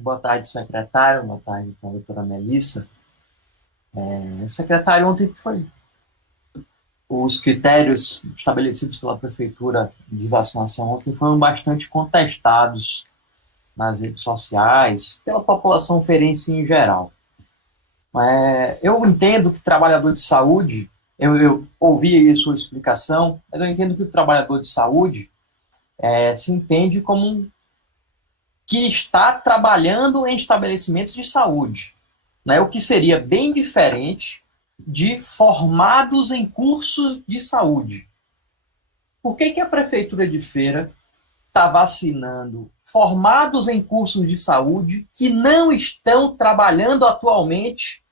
Boa tarde, secretário. Boa tarde, a doutora Melissa. Secretário, ontem foi os critérios estabelecidos pela Prefeitura de vacinação ontem foram bastante contestados nas redes sociais, pela população feirense em geral. Eu entendo que trabalhador de saúde, eu ouvi a sua explicação, mas eu entendo que o trabalhador de saúde se entende como que está trabalhando em estabelecimentos de saúde, né? O que seria bem diferente de formados em cursos de saúde. Por que a Prefeitura de Feira está vacinando formados em cursos de saúde que não estão trabalhando atualmente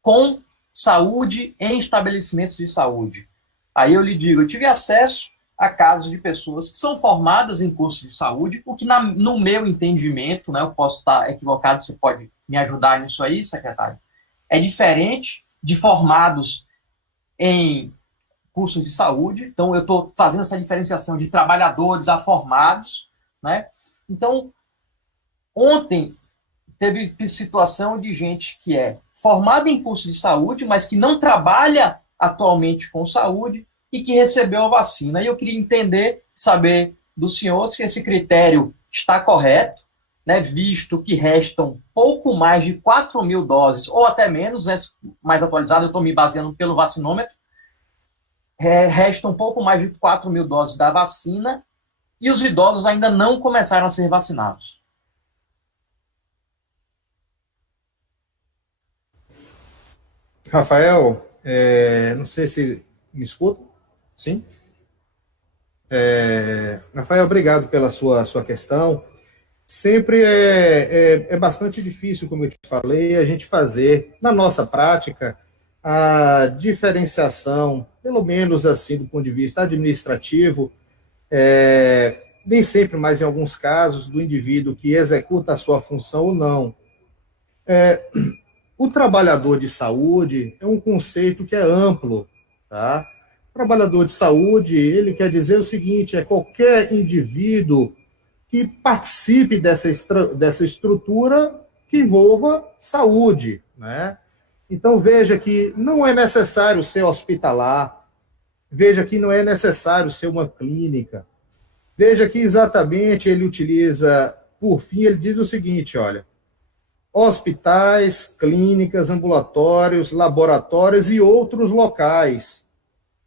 com saúde em estabelecimentos de saúde? Aí eu lhe digo, eu tive acesso a casos de pessoas que são formadas em cursos de saúde, o que no meu entendimento, né, eu posso estar equivocado, você pode me ajudar nisso aí, secretário, é diferente de formados em cursos de saúde. Então, eu estou fazendo essa diferenciação de trabalhadores a formados, né? Então, ontem teve situação de gente que é formada em curso de saúde, mas que não trabalha atualmente com saúde e que recebeu a vacina. E eu queria entender, saber do senhor se esse critério está correto, né, visto que restam pouco mais de 4 mil doses, ou até menos, né, mais atualizado, eu estou me baseando pelo vacinômetro, restam um pouco mais de 4 mil doses da vacina e os idosos ainda não começaram a ser vacinados. Rafael, não sei se me escuta. Sim? Rafael, obrigado pela sua questão. Sempre é bastante difícil, como eu te falei, a gente fazer, na nossa prática, a diferenciação, pelo menos assim, do ponto de vista administrativo, nem sempre, mas em alguns casos, do indivíduo que executa a sua função ou não. O trabalhador de saúde é um conceito que é amplo, tá? Trabalhador de saúde, ele quer dizer o seguinte, é qualquer indivíduo que participe dessa estrutura que envolva saúde, né? Então, veja que não é necessário ser hospitalar, veja que não é necessário ser uma clínica, veja que exatamente ele utiliza, por fim, ele diz o seguinte, olha, hospitais, clínicas, ambulatórios, laboratórios e outros locais.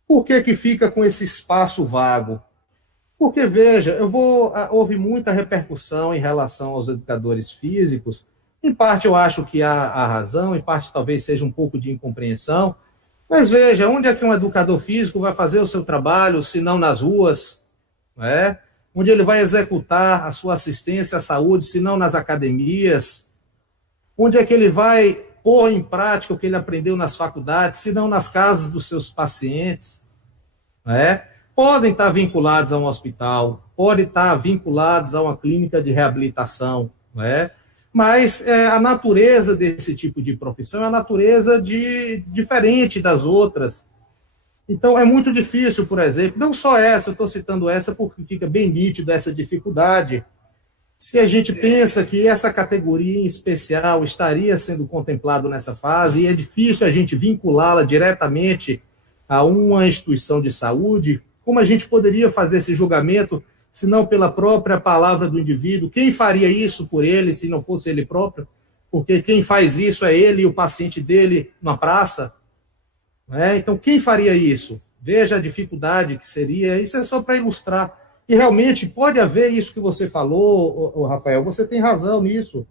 Por que fica com esse espaço vago? Porque, veja, houve muita repercussão em relação aos educadores físicos. Em parte eu acho que há razão, em parte talvez seja um pouco de incompreensão. Mas veja, onde é que um educador físico vai fazer o seu trabalho, se não nas ruas? Né? Onde ele vai executar a sua assistência à saúde, se não nas academias? Onde é que ele vai pôr em prática o que ele aprendeu nas faculdades, se não nas casas dos seus pacientes? Né? Podem estar vinculados a um hospital, podem estar vinculados a uma clínica de reabilitação, né? Mas a natureza desse tipo de profissão é a natureza diferente das outras. Então, é muito difícil, por exemplo, não só essa, eu estou citando essa porque fica bem nítido essa dificuldade. Se a gente pensa que essa categoria em especial estaria sendo contemplado nessa fase, e é difícil a gente vinculá-la diretamente a uma instituição de saúde, como a gente poderia fazer esse julgamento, se não pela própria palavra do indivíduo? Quem faria isso por ele, se não fosse ele próprio? Porque quem faz isso é ele e o paciente dele na praça. Né? Então, quem faria isso? Veja a dificuldade que seria, isso é só para ilustrar. E realmente pode haver isso que você falou, Rafael, você tem razão nisso.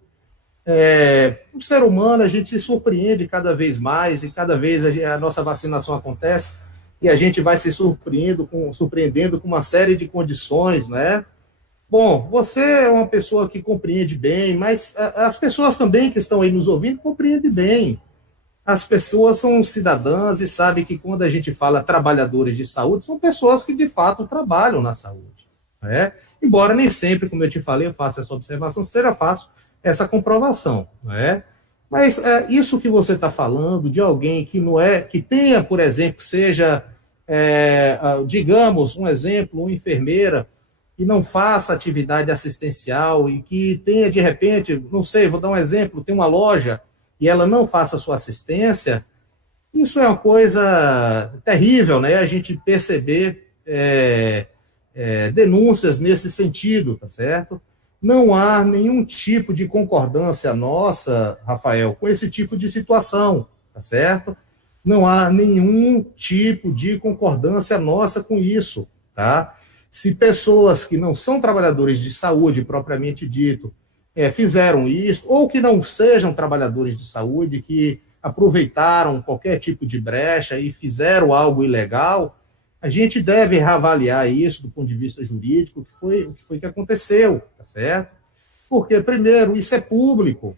O ser humano, a gente se surpreende cada vez mais, e cada vez a nossa vacinação acontece, e a gente vai se surpreendendo com uma série de condições, né? Bom, você é uma pessoa que compreende bem, mas as pessoas também que estão aí nos ouvindo compreendem bem. As pessoas são cidadãs e sabem que quando a gente fala trabalhadores de saúde, são pessoas que de fato trabalham na saúde. Né? Embora nem sempre, como eu te falei, eu faça essa observação, seja fácil essa comprovação. Né? Mas isso que você está falando de alguém que não é, que tenha, por exemplo, seja, digamos, um exemplo, uma enfermeira e não faça atividade assistencial e que tenha, de repente, não sei, vou dar um exemplo, tem uma loja e ela não faça sua assistência, isso é uma coisa terrível, né? A gente perceber denúncias nesse sentido, tá certo? Não há nenhum tipo de concordância nossa, Rafael, com esse tipo de situação, tá certo? Não há nenhum tipo de concordância nossa com isso, tá? Se pessoas que não são trabalhadores de saúde, propriamente dito, fizeram isso, ou que não sejam trabalhadores de saúde, que aproveitaram qualquer tipo de brecha e fizeram algo ilegal, a gente deve reavaliar isso do ponto de vista jurídico, o que foi que aconteceu, tá certo? Porque, primeiro, isso é público.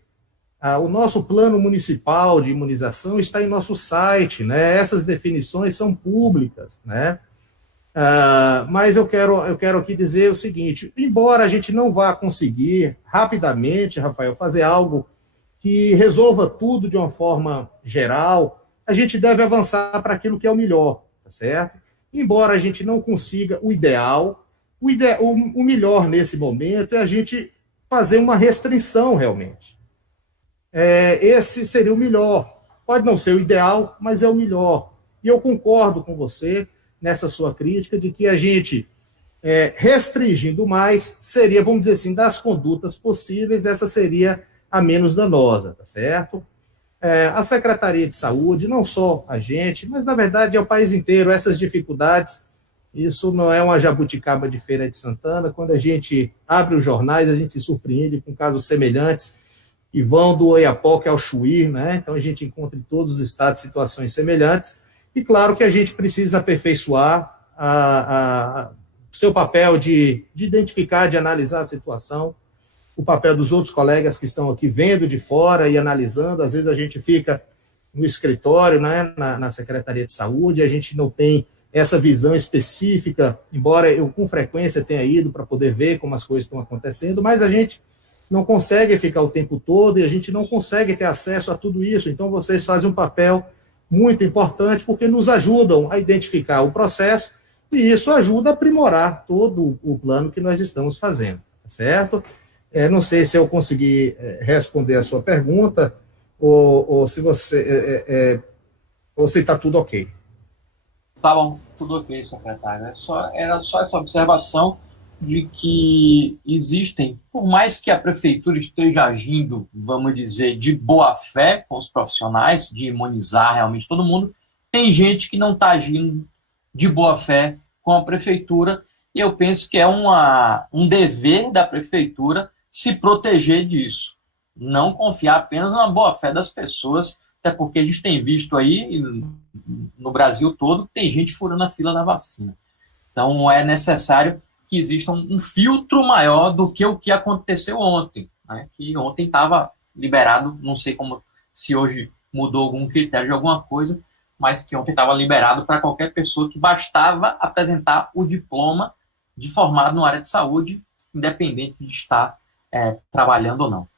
O nosso plano municipal de imunização está em nosso site, né? Essas definições são públicas, né? Mas eu quero aqui dizer o seguinte: embora a gente não vá conseguir rapidamente, Rafael, fazer algo que resolva tudo de uma forma geral, a gente deve avançar para aquilo que é o melhor, tá certo? Embora a gente não consiga o melhor nesse momento é a gente fazer uma restrição realmente. Esse seria o melhor. Pode não ser o ideal, mas é o melhor. E eu concordo com você nessa sua crítica de que a gente, restringindo mais, seria, vamos dizer assim, das condutas possíveis, essa seria a menos danosa, tá certo? A Secretaria de Saúde, não só a gente, mas na verdade é o país inteiro, essas dificuldades, isso não é uma jabuticaba de Feira de Santana. Quando a gente abre os jornais, a gente se surpreende com casos semelhantes que vão do Oiapoque ao Chuí, né? Então a gente encontra em todos os estados situações semelhantes, e claro que a gente precisa aperfeiçoar o seu papel de identificar, de analisar a situação, o papel dos outros colegas que estão aqui vendo de fora e analisando. Às vezes a gente fica no escritório, né, na Secretaria de Saúde, a gente não tem essa visão específica, embora eu com frequência tenha ido para poder ver como as coisas estão acontecendo, mas a gente não consegue ficar o tempo todo e a gente não consegue ter acesso a tudo isso. Então vocês fazem um papel muito importante porque nos ajudam a identificar o processo e isso ajuda a aprimorar todo o plano que nós estamos fazendo, tá certo? Não sei se eu consegui responder a sua pergunta ou se você ou se está tudo ok. Tá bom, tudo ok, secretário. Era só essa observação de que existem, por mais que a prefeitura esteja agindo, vamos dizer, de boa fé com os profissionais, de imunizar realmente todo mundo, tem gente que não está agindo de boa fé com a prefeitura, e eu penso que é um dever da prefeitura se proteger disso. Não confiar apenas na boa fé das pessoas, até porque a gente tem visto aí no Brasil todo, tem gente furando a fila da vacina. Então, é necessário que exista um filtro maior do que o que aconteceu ontem, né? Que ontem estava liberado, não sei como, se hoje mudou algum critério de alguma coisa, mas que ontem estava liberado para qualquer pessoa que bastava apresentar o diploma de formado na área de saúde, independente de estar trabalhando ou não.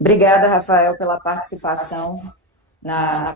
Obrigada, Rafael, pela participação na